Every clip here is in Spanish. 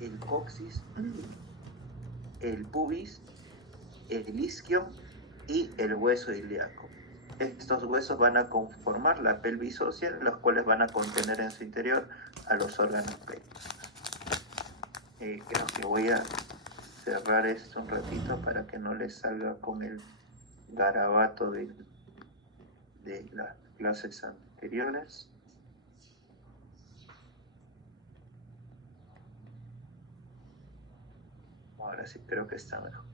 el coxis, el pubis, el isquio y el hueso ilíaco. Estos huesos van a conformar la pelvis ósea, los cuales van a contener en su interior a los órganos pélvicos. Creo que voy a cerrar esto un ratito para que no les salga con el garabato de las clases anteriores. Ahora sí creo que está mejor.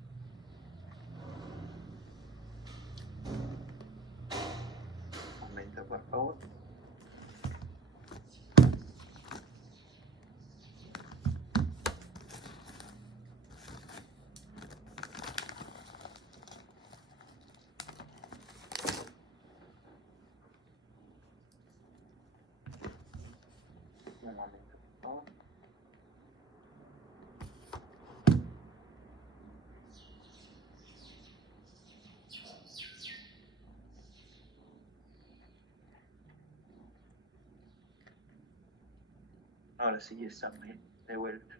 Un momento, por favor. Un momento, por favor. Ahora sí ya está bien, de vuelta.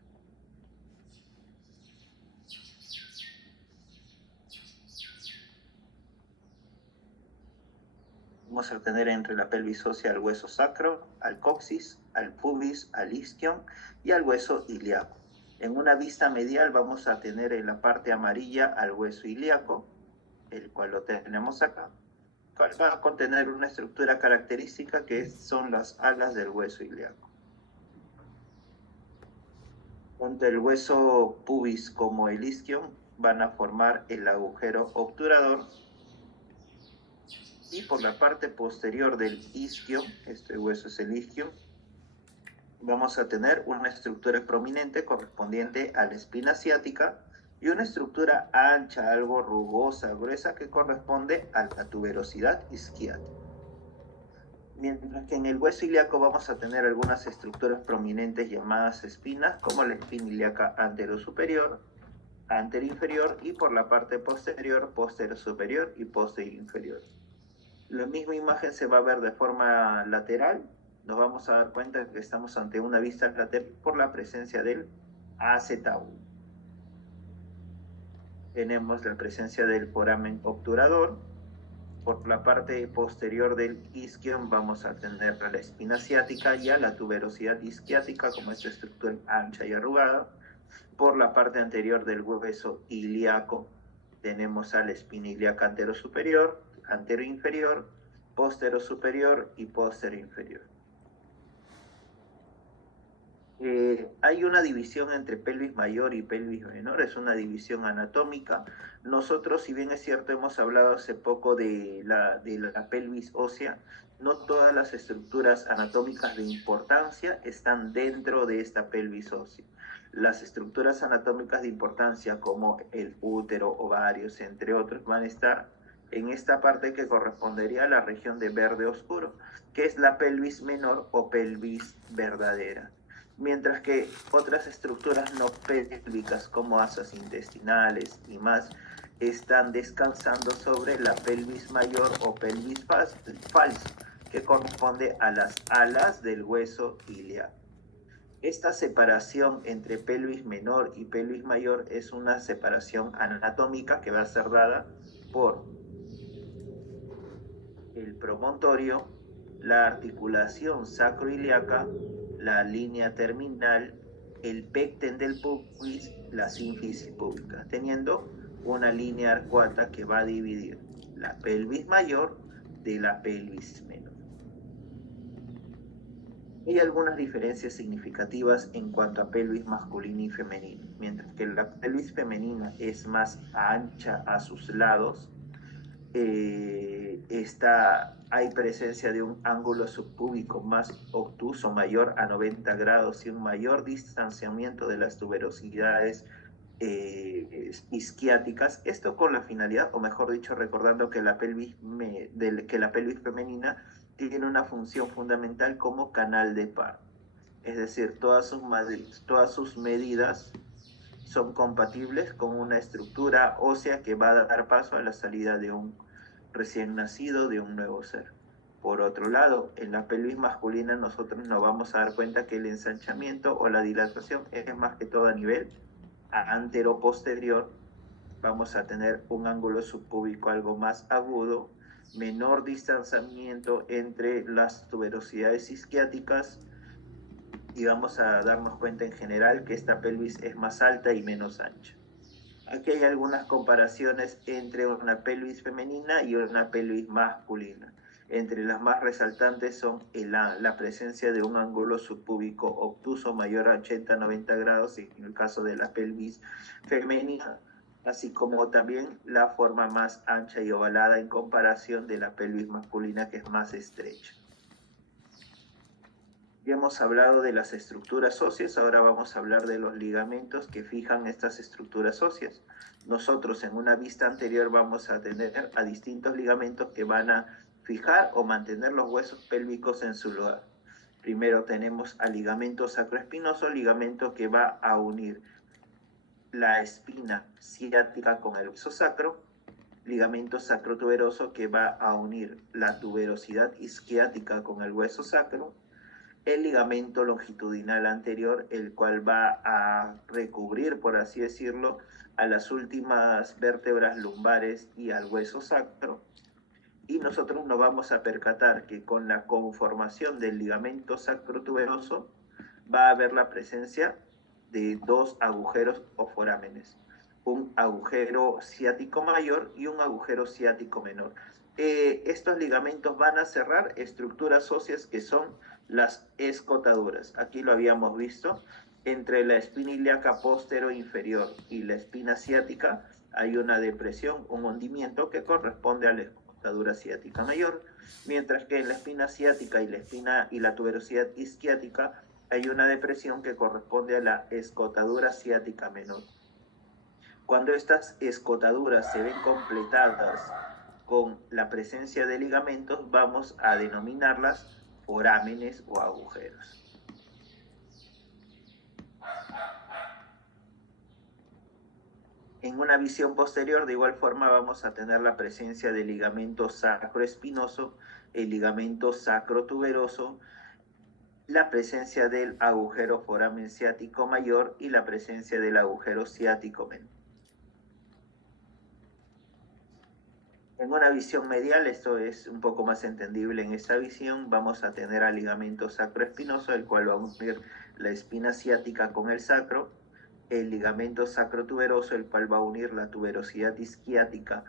Vamos a tener entre la pelvis ósea al hueso sacro, al coxis, al pubis, al isquion y al hueso ilíaco. En una vista medial vamos a tener en la parte amarilla al hueso ilíaco, el cual lo tenemos acá, cual va a contener una estructura característica que son las alas del hueso ilíaco. Tanto el hueso pubis como el isquion van a formar el agujero obturador, y por la parte posterior del isquio, este hueso es el isquio, vamos a tener una estructura prominente correspondiente a la espina ciática y una estructura ancha, algo rugosa, gruesa, que corresponde a la tuberosidad isquiática. Mientras que en el hueso ilíaco vamos a tener algunas estructuras prominentes llamadas espinas, como la espina ilíaca anterosuperior, anteroinferior, y por la parte posterior, posterosuperior y posterior-inferior. La misma imagen se va a ver de forma lateral. Nos vamos a dar cuenta que estamos ante una vista lateral por la presencia del AZ1. Tenemos la presencia del foramen obturador. Por la parte posterior del isquion vamos a tener a la espina ciática y a la tuberosidad isquiática como esta estructura ancha y arrugada. Por la parte anterior del hueso ilíaco tenemos a la espina ilíaca anterosuperior, anteroinferior, posterosuperior y posterior-inferior. Hay una división entre pelvis mayor y pelvis menor, es una división anatómica. Nosotros, si bien es cierto, hemos hablado hace poco de la pelvis ósea, no todas las estructuras anatómicas de importancia están dentro de esta pelvis ósea. Las estructuras anatómicas de importancia, como el útero, ovarios, entre otros, van a estar en esta parte que correspondería a la región de verde oscuro, que es la pelvis menor o pelvis verdadera. Mientras que otras estructuras no pélvicas como asas intestinales y más están descansando sobre la pelvis mayor o pelvis falsa, que corresponde a las alas del hueso ilíaco. Esta separación entre pelvis menor y pelvis mayor es una separación anatómica que va a ser dada por el promontorio, la articulación sacroiliaca, la línea terminal, el pecten del pubis, la sínfisis púbica, teniendo una línea arcuata que va a dividir la pelvis mayor de la pelvis menor. Hay algunas diferencias significativas en cuanto a pelvis masculina y femenina. Mientras que la pelvis femenina es más ancha a sus lados, hay presencia de un ángulo subpúbico más obtuso, mayor a 90 grados, y un mayor distanciamiento de las tuberosidades isquiáticas. Esto con la finalidad, o mejor dicho, recordando que la pelvis femenina tiene una función fundamental como canal de par. Es decir, todas sus medidas son compatibles con una estructura ósea que va a dar paso a la salida de un recién nacido, de un nuevo ser. Por otro lado, en la pelvis masculina nosotros nos vamos a dar cuenta que el ensanchamiento o la dilatación es más que todo a nivel antero-posterior. Vamos a tener un ángulo subpúbico algo más agudo, menor distanciamiento entre las tuberosidades isquiáticas y vamos a darnos cuenta en general que esta pelvis es más alta y menos ancha. Aquí hay algunas comparaciones entre una pelvis femenina y una pelvis masculina. Entre las más resaltantes son la presencia de un ángulo subpúbico obtuso mayor a 80-90 grados en el caso de la pelvis femenina, así como también la forma más ancha y ovalada en comparación de la pelvis masculina, que es más estrecha. Ya hemos hablado de las estructuras óseas, ahora vamos a hablar de los ligamentos que fijan estas estructuras óseas. Nosotros en una vista anterior vamos a tener a distintos ligamentos que van a fijar o mantener los huesos pélvicos en su lugar. Primero tenemos al ligamento sacroespinoso, ligamento que va a unir la espina ciática con el hueso sacro, ligamento sacrotuberoso que va a unir la tuberosidad isquiática con el hueso sacro, el ligamento longitudinal anterior, el cual va a recubrir, por así decirlo, a las últimas vértebras lumbares y al hueso sacro. Y nosotros nos vamos a percatar que con la conformación del ligamento sacrotuberoso va a haber la presencia de dos agujeros o forámenes, un agujero ciático mayor y un agujero ciático menor. Estos ligamentos van a cerrar estructuras óseas que son las escotaduras. Aquí lo habíamos visto. Entre la espina ilíaca postero inferior y la espina ciática hay una depresión, un hundimiento que corresponde a la escotadura ciática mayor, mientras que en la espina ciática y la tuberosidad isquiática hay una depresión que corresponde a la escotadura ciática menor. Cuando estas escotaduras se ven completadas con la presencia de ligamentos, vamos a denominarlas forámenes o agujeros. En una visión posterior, de igual forma, vamos a tener la presencia del ligamento sacroespinoso, el ligamento sacrotuberoso, la presencia del agujero foramen ciático mayor y la presencia del agujero ciático menor. En una visión medial, esto es un poco más entendible en esta visión, vamos a tener al ligamento sacroespinoso, el cual va a unir la espina ciática con el sacro, el ligamento sacrotuberoso, el cual va a unir la tuberosidad isquiática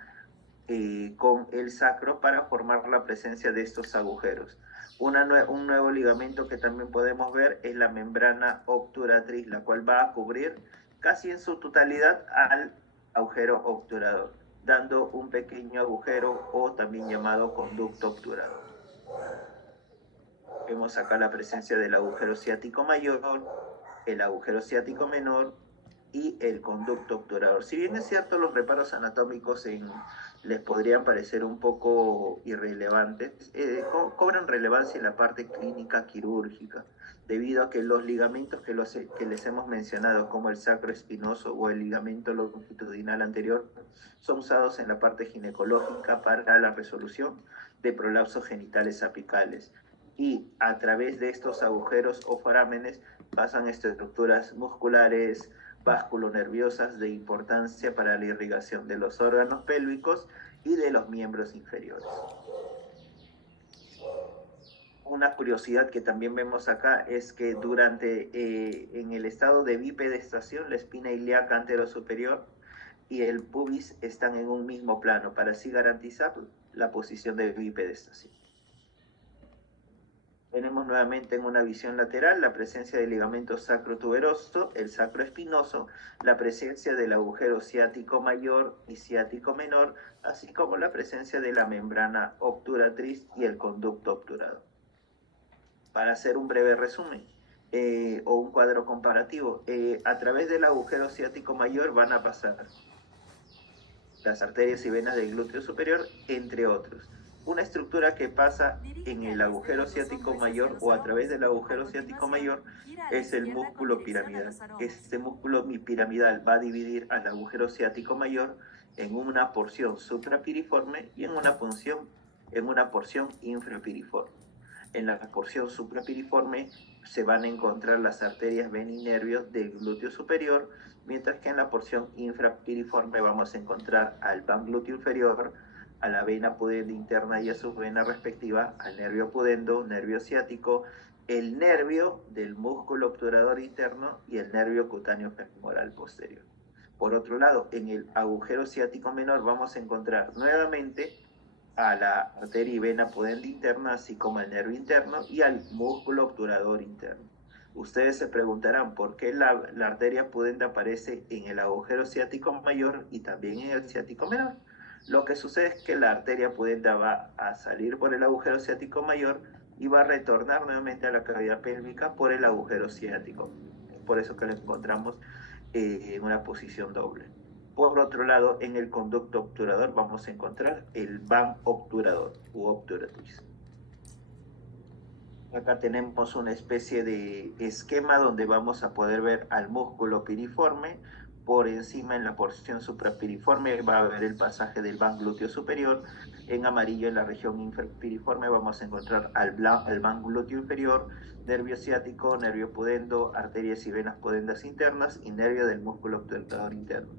con el sacro para formar la presencia de estos agujeros. Un nuevo ligamento que también podemos ver es la membrana obturatriz, la cual va a cubrir casi en su totalidad al agujero obturador, dando un pequeño agujero o también llamado conducto obturador. Vemos acá la presencia del agujero ciático mayor, el agujero ciático menor y el conducto obturador. Si bien es cierto, los reparos anatómicos les podrían parecer un poco irrelevantes, cobran relevancia en la parte clínica quirúrgica, debido a que los ligamentos que les hemos mencionado, como el sacroespinoso o el ligamento longitudinal anterior, son usados en la parte ginecológica para la resolución de prolapsos genitales apicales. Y a través de estos agujeros o forámenes pasan estructuras musculares, vasculonerviosas de importancia para la irrigación de los órganos pélvicos y de los miembros inferiores. Una curiosidad que también vemos acá es que en el estado de bipedestación, la espina ilíaca anterosuperior y el pubis están en un mismo plano para así garantizar la posición de bipedestación. Tenemos nuevamente en una visión lateral la presencia del ligamento sacrotuberoso, el sacroespinoso, la presencia del agujero ciático mayor y ciático menor, así como la presencia de la membrana obturatriz y el conducto obturador. Para hacer un breve resumen o un cuadro comparativo, a través del agujero ciático mayor van a pasar las arterias y venas del glúteo superior, entre otros. Una estructura que pasa en el agujero ciático mayor o a través del agujero ciático mayor es el músculo piramidal. Este músculo piramidal va a dividir al agujero ciático mayor en una porción suprapiriforme y en una porción en una porción infrapiriforme. En la porción suprapiriforme se van a encontrar las arterias, venas y nervios del glúteo superior, mientras que en la porción infrapiriforme vamos a encontrar al van glúteo inferior, a la vena pudenda interna y a sus venas respectivas, al nervio pudendo, nervio ciático, el nervio del músculo obturador interno y el nervio cutáneo femoral posterior. Por otro lado, en el agujero ciático menor vamos a encontrar nuevamente a la arteria y vena pudenda interna, así como al nervio interno y al músculo obturador interno. Ustedes se preguntarán por qué la arteria pudenda aparece en el agujero ciático mayor y también en el ciático menor. Lo que sucede es que la arteria pudenda va a salir por el agujero ciático mayor y va a retornar nuevamente a la cavidad pélvica por el agujero ciático. Por eso que lo encontramos en una posición doble. Por otro lado, en el conducto obturador vamos a encontrar el van obturador u obturatriz. Acá tenemos una especie de esquema donde vamos a poder ver al músculo piriforme. Por encima, en la porción suprapiriforme, va a haber el pasaje del van glúteo superior. En amarillo, en la región infrapiriforme, vamos a encontrar al van glúteo inferior, nervio ciático, nervio pudendo, arterias y venas pudendas internas y nervio del músculo obturador interno.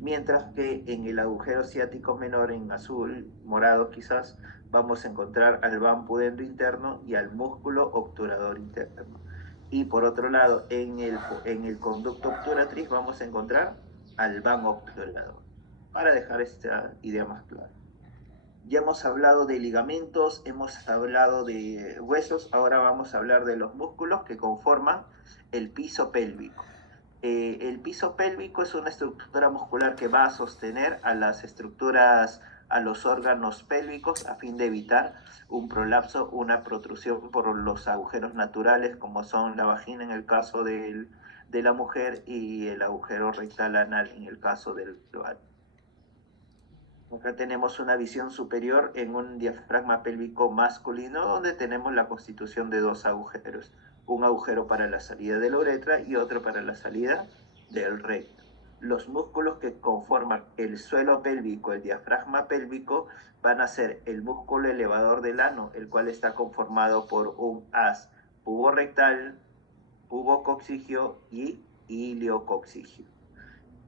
Mientras que en el agujero ciático menor, en azul, morado quizás, vamos a encontrar al van pudendo interno y al músculo obturador interno. Y por otro lado, en el conducto obturatriz vamos a encontrar al van obturador, para dejar esta idea más clara. Ya hemos hablado de ligamentos, hemos hablado de huesos, ahora vamos a hablar de los músculos que conforman el piso pélvico. El piso pélvico es una estructura muscular que va a sostener a las estructuras, a los órganos pélvicos a fin de evitar un prolapso, una protrusión por los agujeros naturales como son la vagina en el caso de la mujer y el agujero rectal anal en el caso del varón. Acá tenemos una visión superior en un diafragma pélvico masculino donde tenemos la constitución de dos agujeros. Un agujero para la salida de la uretra y otro para la salida del recto. Los músculos que conforman el suelo pélvico, el diafragma pélvico, van a ser el músculo elevador del ano, el cual está conformado por un haz puborectal, pubococcigio y iliococcigio.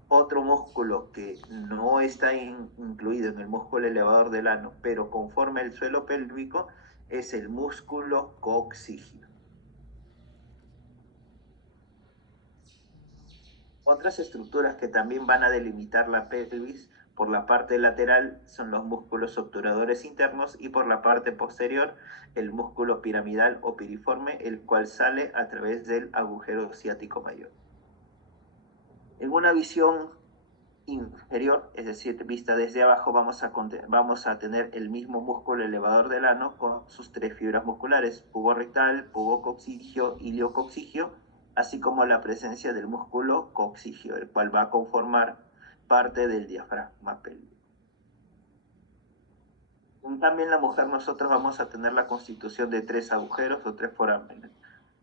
Otro músculo que no está incluido en el músculo elevador del ano, pero conforma el suelo pélvico, es el músculo coccigio. Otras estructuras que también van a delimitar la pelvis por la parte lateral son los músculos obturadores internos y por la parte posterior el músculo piramidal o piriforme, el cual sale a través del agujero ciático mayor. En una visión inferior, es decir, vista desde abajo, vamos a tener el mismo músculo elevador del ano con sus tres fibras musculares, puborectal, pubococcigio, iliococcigio, así como la presencia del músculo coccigio, el cual va a conformar parte del diafragma pélvico. También en la mujer nosotros vamos a tener la constitución de tres agujeros o tres forámenes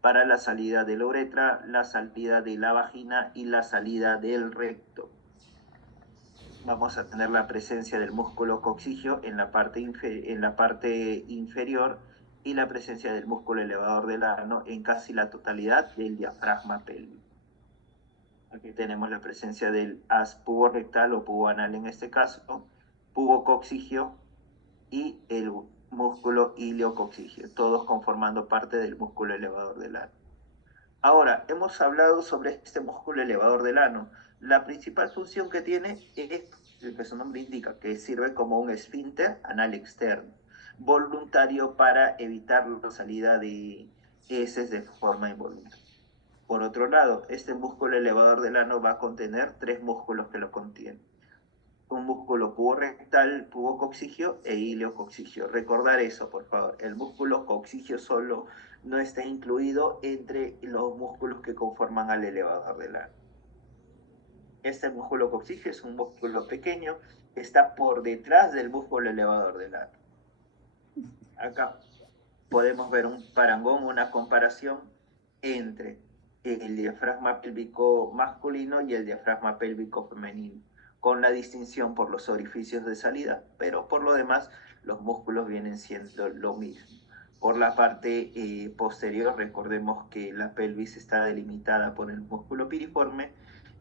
para la salida de la uretra, la salida de la vagina y la salida del recto. Vamos a tener la presencia del músculo coccigio en la parte inferior y la presencia del músculo elevador del ano en casi la totalidad del diafragma pélvico. Aquí tenemos la presencia del haz puborectal o puboanal en este caso, pubococcigio y el músculo iliococcigio, todos conformando parte del músculo elevador del ano. Ahora, hemos hablado sobre este músculo elevador del ano. La principal función que tiene es, el que su nombre indica, que sirve como un esfínter anal externo, voluntario para evitar la salida de heces de forma involuntaria. Por otro lado, este músculo elevador del ano va a contener tres músculos que lo contienen. Un músculo puborectal, pubococcigio e iliococcigio. Recordar eso, por favor. El músculo coccigio solo no está incluido entre los músculos que conforman al elevador del ano. Este músculo coccigio es un músculo pequeño que está por detrás del músculo elevador del ano. Acá podemos ver un parangón, una comparación entre el diafragma pélvico masculino y el diafragma pélvico femenino, con la distinción por los orificios de salida, pero por lo demás los músculos vienen siendo lo mismo. Por la parte posterior, recordemos que la pelvis está delimitada por el músculo piriforme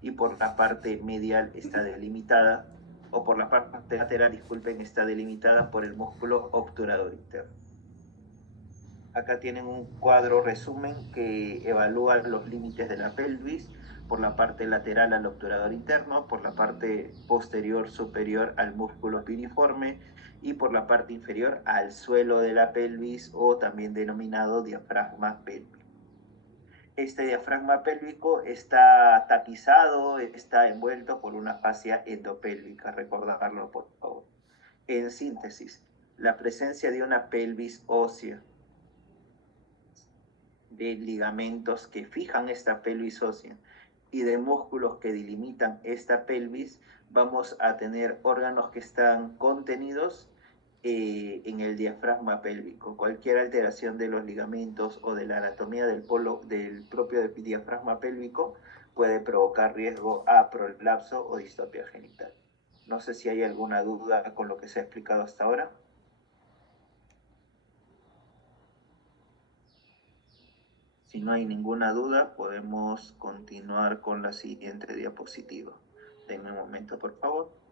y por la parte medial está delimitada, o por la parte lateral, disculpen, está delimitada por el músculo obturador interno. Acá tienen un cuadro resumen que evalúa los límites de la pelvis por la parte lateral al obturador interno, por la parte posterior superior al músculo piriforme y por la parte inferior al suelo de la pelvis, o también denominado diafragma pélvico. Este diafragma pélvico está tapizado, está envuelto por una fascia endopélvica, recordarlo por favor. En síntesis, la presencia de una pelvis ósea, de ligamentos que fijan esta pelvis ósea y de músculos que delimitan esta pelvis, vamos a tener órganos que están contenidos en el diafragma pélvico. Cualquier alteración de los ligamentos o de la anatomía del propio diafragma pélvico puede provocar riesgo a prolapso o distopia genital. No sé si hay alguna duda con lo que se ha explicado hasta ahora. Si no hay ninguna duda, podemos continuar con la siguiente diapositiva. Denme un momento, por favor.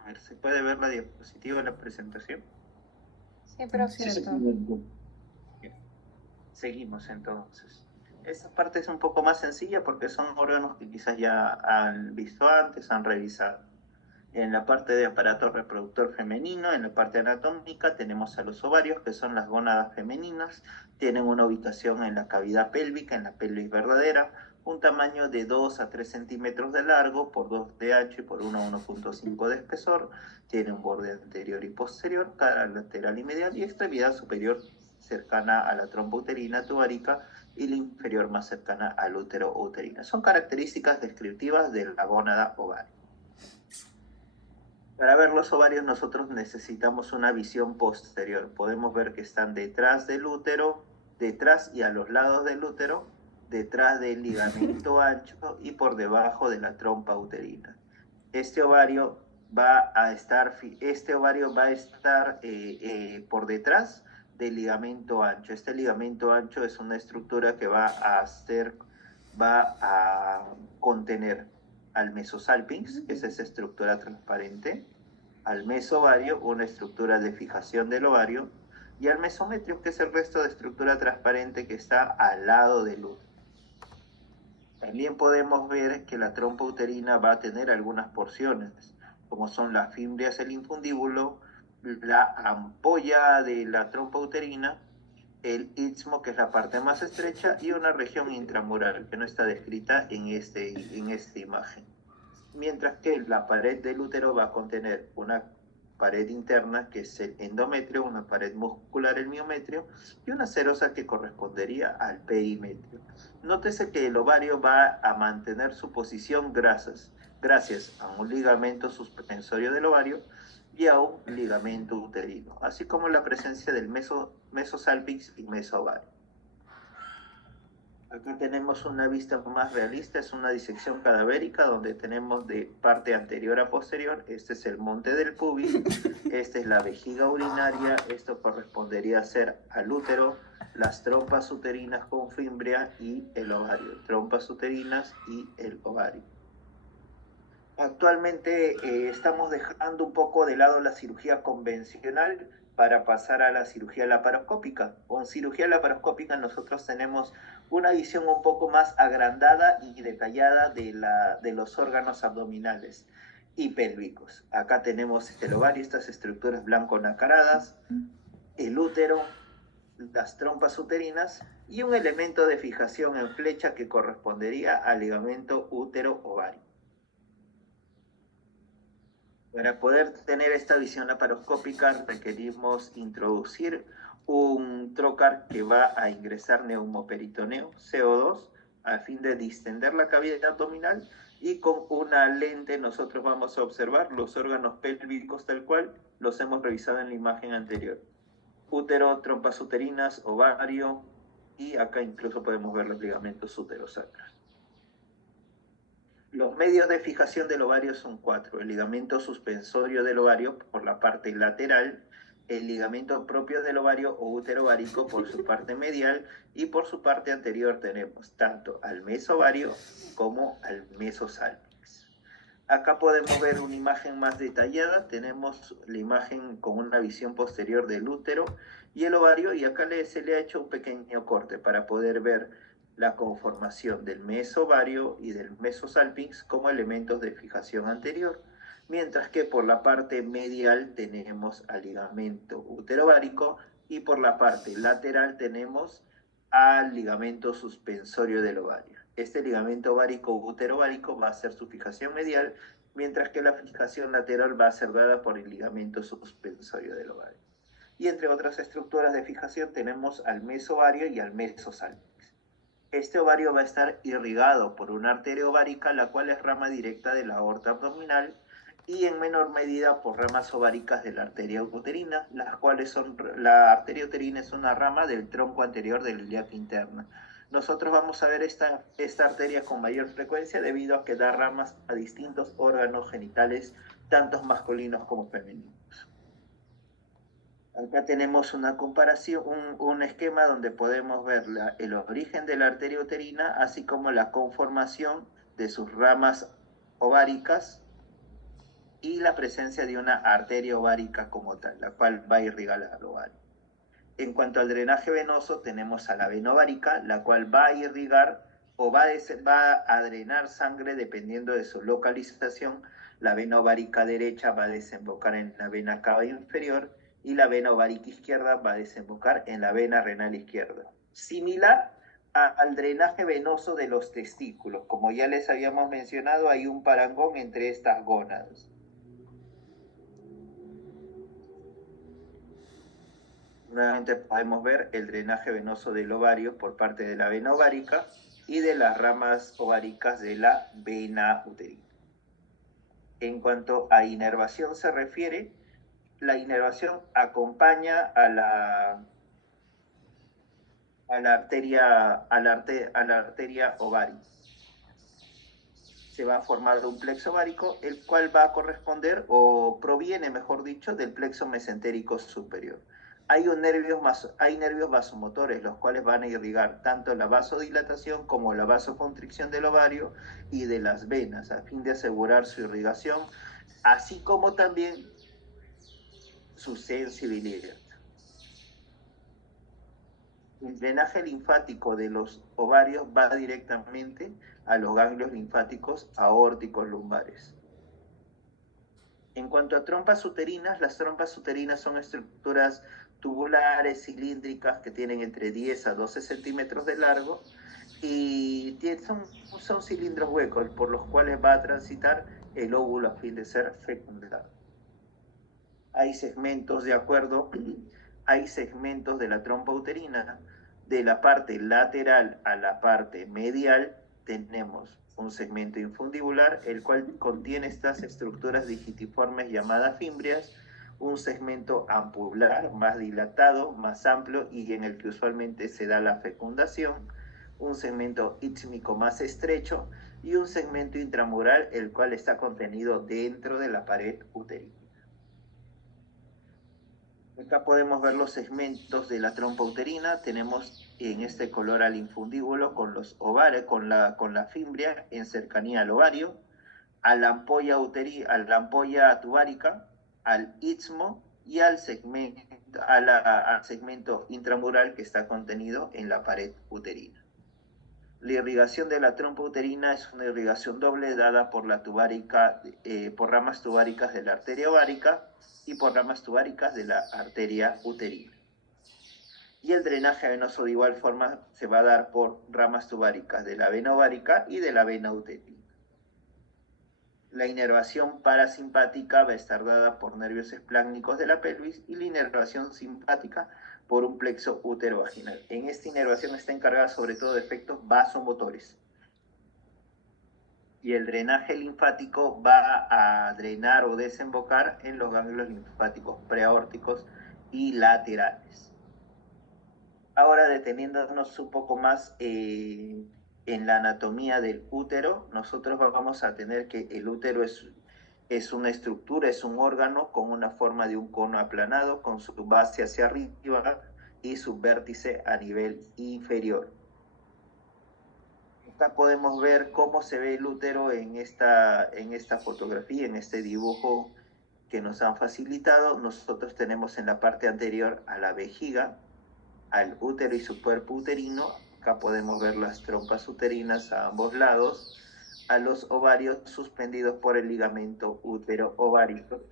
A ver, ¿se puede ver la diapositiva de la presentación? Sí, profe. Seguimos entonces. Esta parte es un poco más sencilla porque son órganos que quizás ya han visto antes, han revisado. En la parte de aparato reproductor femenino, en la parte anatómica, tenemos a los ovarios, que son las gónadas femeninas. Tienen una ubicación en la cavidad pélvica, en la pelvis verdadera, un tamaño de 2 a 3 centímetros de largo, por 2 de ancho y por 1 a 1.5 de espesor. Tiene un borde anterior y posterior, cara lateral y medial, y extremidad superior cercana a la trompa uterina tubaриca y la inferior más cercana al útero o uterina. Son características descriptivas de la gónada ovario. Para ver los ovarios nosotros necesitamos una visión posterior. Podemos ver que están detrás del útero, detrás y a los lados del útero, detrás del ligamento ancho y por debajo de la trompa uterina. Este ovario va a estar por detrás del ligamento ancho. Este ligamento ancho es una estructura que va a contener al mesosalpinx, que es esa estructura transparente, al mesovario, una estructura de fijación del ovario, y al mesometrio, que es el resto de estructura transparente que está al lado del útero. También podemos ver que la trompa uterina va a tener algunas porciones, como son las fimbrias del infundíbulo, la ampolla de la trompa uterina, el istmo, que es la parte más estrecha, y una región intramural, que no está descrita en esta imagen. Mientras que la pared del útero va a contener una pared interna, que es el endometrio, una pared muscular, el miometrio, y una serosa que correspondería al perimetrio. Nótese que el ovario va a mantener su posición gracias a un ligamento suspensorio del ovario y a un ligamento uterino, así como la presencia del mesosalpinx y mesovario. Acá tenemos una vista más realista, es una disección cadavérica donde tenemos de parte anterior a posterior. Este es el monte del pubis, esta es la vejiga urinaria, esto correspondería a ser al útero, las trompas uterinas con fimbria y el ovario, trompas uterinas y el ovario. Actualmente estamos dejando un poco de lado la cirugía convencional para pasar a la cirugía laparoscópica. Con cirugía laparoscópica nosotros tenemos una visión un poco más agrandada y detallada de los órganos abdominales y pélvicos. Acá tenemos el ovario, estas estructuras blanco nacaradas, el útero, las trompas uterinas y un elemento de fijación en flecha que correspondería al ligamento útero-ovario. Para poder tener esta visión laparoscópica requerimos introducir un trocar que va a ingresar neumoperitoneo, CO2, a fin de distender la cavidad abdominal, y con una lente nosotros vamos a observar los órganos pélvicos tal cual los hemos revisado en la imagen anterior. Útero, trompas uterinas, ovario, y acá incluso podemos ver los ligamentos uterosacros. Los medios de fijación del ovario son 4. El ligamento suspensorio del ovario por la parte lateral, el ligamento propio del ovario o útero ovárico por su parte medial, y por su parte anterior tenemos tanto al mesovario como al mesosalpinx. Acá podemos ver una imagen más detallada, tenemos la imagen con una visión posterior del útero y el ovario, y acá se le ha hecho un pequeño corte para poder ver la conformación del mesovario y del mesosalpinx como elementos de fijación anterior, mientras que por la parte medial tenemos al ligamento uterovárico y por la parte lateral tenemos al ligamento suspensorio del ovario. Este ligamento ovárico uterovárico va a ser su fijación medial, mientras que la fijación lateral va a ser dada por el ligamento suspensorio del ovario. Y entre otras estructuras de fijación tenemos al mesovario y al mesosalpinx. Este ovario va a estar irrigado por una arteria ovárica, la cual es rama directa de la aorta abdominal, y en menor medida por ramas ováricas de la arteria uterina, las cuales la arteria uterina es una rama del tronco anterior de la ilíaca interna. Nosotros vamos a ver esta arteria con mayor frecuencia debido a que da ramas a distintos órganos genitales, tanto masculinos como femeninos. Acá tenemos una comparación, un esquema donde podemos ver el origen de la arteria uterina, así como la conformación de sus ramas ováricas y la presencia de una arteria ovárica como tal, la cual va a irrigar al ovario. En cuanto al drenaje venoso, tenemos a la vena ovárica, la cual va a irrigar o va a drenar sangre dependiendo de su localización. La vena ovárica derecha va a desembocar en la vena cava inferior y la vena ovárica izquierda va a desembocar en la vena renal izquierda. Similar al drenaje venoso de los testículos. Como ya les habíamos mencionado, hay un parangón entre estas gónadas. Nuevamente podemos ver el drenaje venoso del ovario por parte de la vena ovárica y de las ramas ováricas de la vena uterina. En cuanto a inervación se refiere, la inervación acompaña a la arteria ovárica. Se va a formar un plexo ovárico, el cual va a corresponder o proviene, mejor dicho, del plexo mesentérico superior. Hay nervios vasomotores, los cuales van a irrigar tanto la vasodilatación como la vasoconstricción del ovario y de las venas, a fin de asegurar su irrigación, así como también su sensibilidad. El drenaje linfático de los ovarios va directamente a los ganglios linfáticos aórticos lumbares. En cuanto a trompas uterinas, las trompas uterinas son estructuras tubulares, cilíndricas, que tienen entre 10 a 12 centímetros de largo y son cilindros huecos por los cuales va a transitar el óvulo a fin de ser fecundado. Hay segmentos de la trompa uterina. De la parte lateral a la parte medial tenemos un segmento infundibular, el cual contiene estas estructuras digitiformes llamadas fimbrias, un segmento ampular más dilatado, más amplio y en el que usualmente se da la fecundación, un segmento ísmico más estrecho y un segmento intramural, el cual está contenido dentro de la pared uterina. Acá podemos ver los segmentos de la trompa uterina. Tenemos en este color al infundíbulo con los ovarios, con la fimbria en cercanía al ovario, a la ampolla tubárica, al istmo y al segmento intramural que está contenido en la pared uterina. La irrigación de la trompa uterina es una irrigación doble dada por por ramas tubáricas de la arteria ovárica y por ramas tubáricas de la arteria uterina. Y el drenaje venoso de igual forma se va a dar por ramas tubáricas de la vena ovárica y de la vena uterina. La inervación parasimpática va a estar dada por nervios espláncnicos de la pelvis y la inervación simpática por un plexo útero-vaginal. En esta inervación está encargada sobre todo de efectos vasomotores. Y el drenaje linfático va a drenar o desembocar en los ganglios linfáticos preaórticos y laterales. Ahora, deteniéndonos un poco más en la anatomía del útero, nosotros vamos a tener que el útero es una estructura, es un órgano con una forma de un cono aplanado, con su base hacia arriba y su vértice a nivel inferior. Acá podemos ver cómo se ve el útero en esta fotografía, en este dibujo que nos han facilitado. Nosotros tenemos en la parte anterior a la vejiga, al útero y su cuerpo uterino. Acá podemos ver las trompas uterinas a ambos lados, a los ovarios suspendidos por el ligamento útero-ovárico.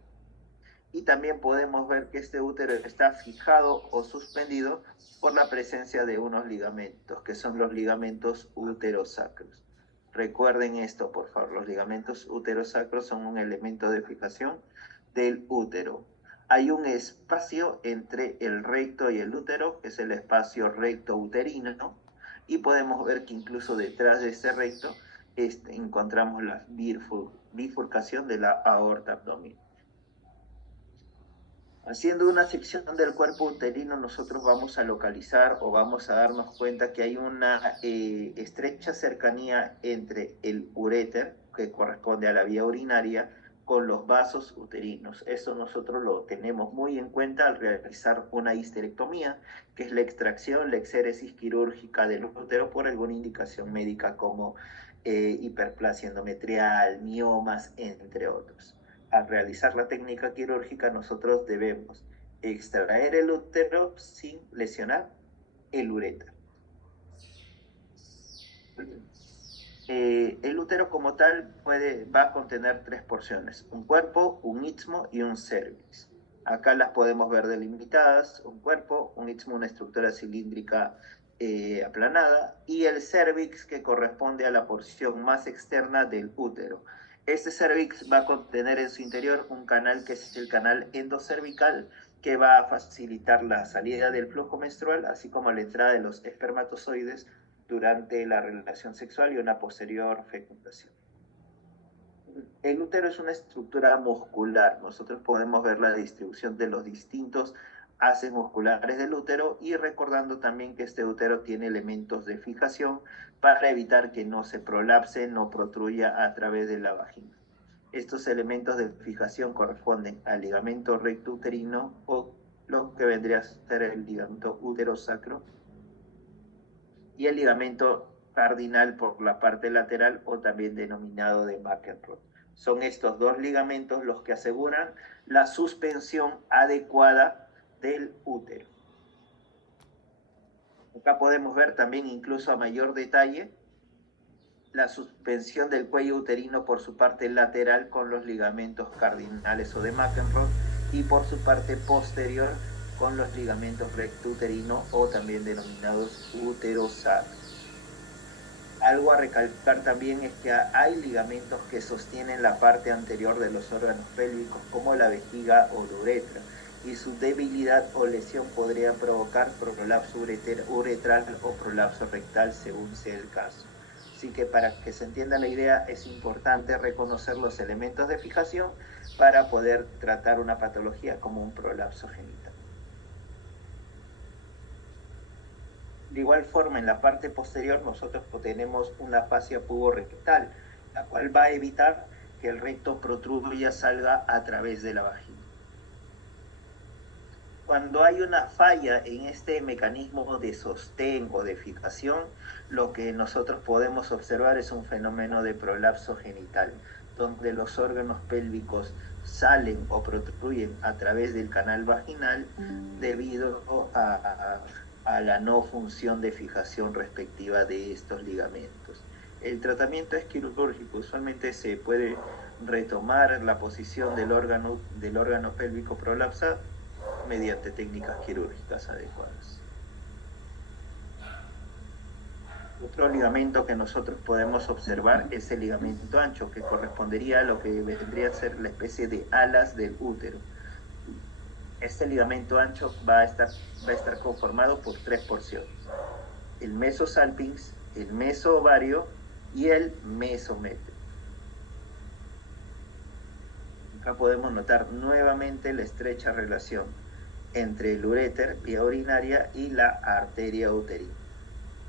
Y también podemos ver que este útero está fijado o suspendido por la presencia de unos ligamentos, que son los ligamentos uterosacros. Recuerden esto, por favor, los ligamentos uterosacros son un elemento de fijación del útero. Hay un espacio entre el recto y el útero, que es el espacio recto uterino, y podemos ver que incluso detrás de este recto encontramos la bifurcación de la aorta abdominal. Haciendo una sección del cuerpo uterino, nosotros vamos a localizar o vamos a darnos cuenta que hay una estrecha cercanía entre el uréter, que corresponde a la vía urinaria, con los vasos uterinos. Eso nosotros lo tenemos muy en cuenta al realizar una histerectomía, que es la extracción, la exéresis quirúrgica del útero por alguna indicación médica como hiperplasia endometrial, miomas, entre otros. Al realizar la técnica quirúrgica, nosotros debemos extraer el útero sin lesionar el uréter. El útero como tal va a contener tres porciones: un cuerpo, un istmo y un cervix. Acá las podemos ver delimitadas: un cuerpo, un istmo, una estructura cilíndrica aplanada, y el cervix, que corresponde a la porción más externa del útero. Este cervix va a contener en su interior un canal que es el canal endocervical, que va a facilitar la salida del flujo menstrual, así como la entrada de los espermatozoides durante la relación sexual y una posterior fecundación. El útero es una estructura muscular. Nosotros podemos ver la distribución de los distintos haces musculares del útero, y recordando también que este útero tiene elementos de fijación para evitar que no se prolapse, no protruya a través de la vagina. Estos elementos de fijación corresponden al ligamento recto uterino, o lo que vendría a ser el ligamento uterosacro, y el ligamento cardinal por la parte lateral, o también denominado de McEnroe. Son estos dos ligamentos los que aseguran la suspensión adecuada del útero. Acá podemos ver también, incluso a mayor detalle, la suspensión del cuello uterino por su parte lateral con los ligamentos cardinales o de McEnroe, y por su parte posterior con los ligamentos recto-uterino, o también denominados uterosacros. Algo a recalcar también es que hay ligamentos que sostienen la parte anterior de los órganos pélvicos, como la vejiga o la uretra, y su debilidad o lesión podría provocar prolapso uretral o prolapso rectal, según sea el caso. Así que, para que se entienda la idea, es importante reconocer los elementos de fijación para poder tratar una patología como un prolapso genital. De igual forma, en la parte posterior nosotros tenemos una fascia puborectal, la cual va a evitar que el recto protruya, salga a través de la vagina. Cuando hay una falla en este mecanismo de sostén o de fijación, lo que nosotros podemos observar es un fenómeno de prolapso genital, donde los órganos pélvicos salen o protruyen a través del canal vaginal debido a la no función de fijación respectiva de estos ligamentos. El tratamiento es quirúrgico, usualmente se puede retomar la posición del órgano pélvico prolapsado mediante técnicas quirúrgicas adecuadas. Otro ligamento que nosotros podemos observar es el ligamento ancho, que correspondería a lo que vendría a ser la especie de alas del útero. Este ligamento ancho va a estar conformado por 3 porciones: el mesosalpinx, el mesoovario y el mesometrio. Acá podemos notar nuevamente la estrecha relación entre el uréter, vía urinaria, y la arteria uterina,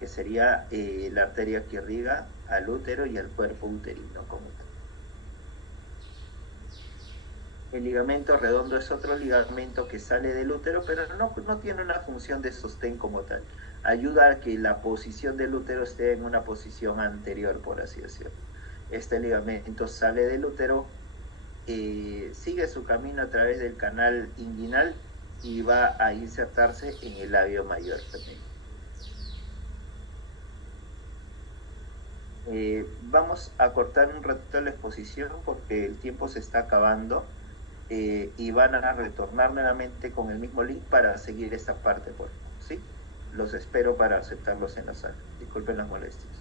que sería la arteria que irriga al útero y al cuerpo uterino como tal. El ligamento redondo es otro ligamento que sale del útero, pero no tiene una función de sostén como tal. Ayuda a que la posición del útero esté en una posición anterior, por así decirlo. Este ligamento sale del útero, sigue su camino a través del canal inguinal y va a insertarse en el labio mayor también. Vamos a cortar un ratito la exposición porque el tiempo se está acabando, y van a retornar nuevamente con el mismo link para seguir esta parte, por favor, ¿sí? Los espero para aceptarlos en la sala. Disculpen las molestias.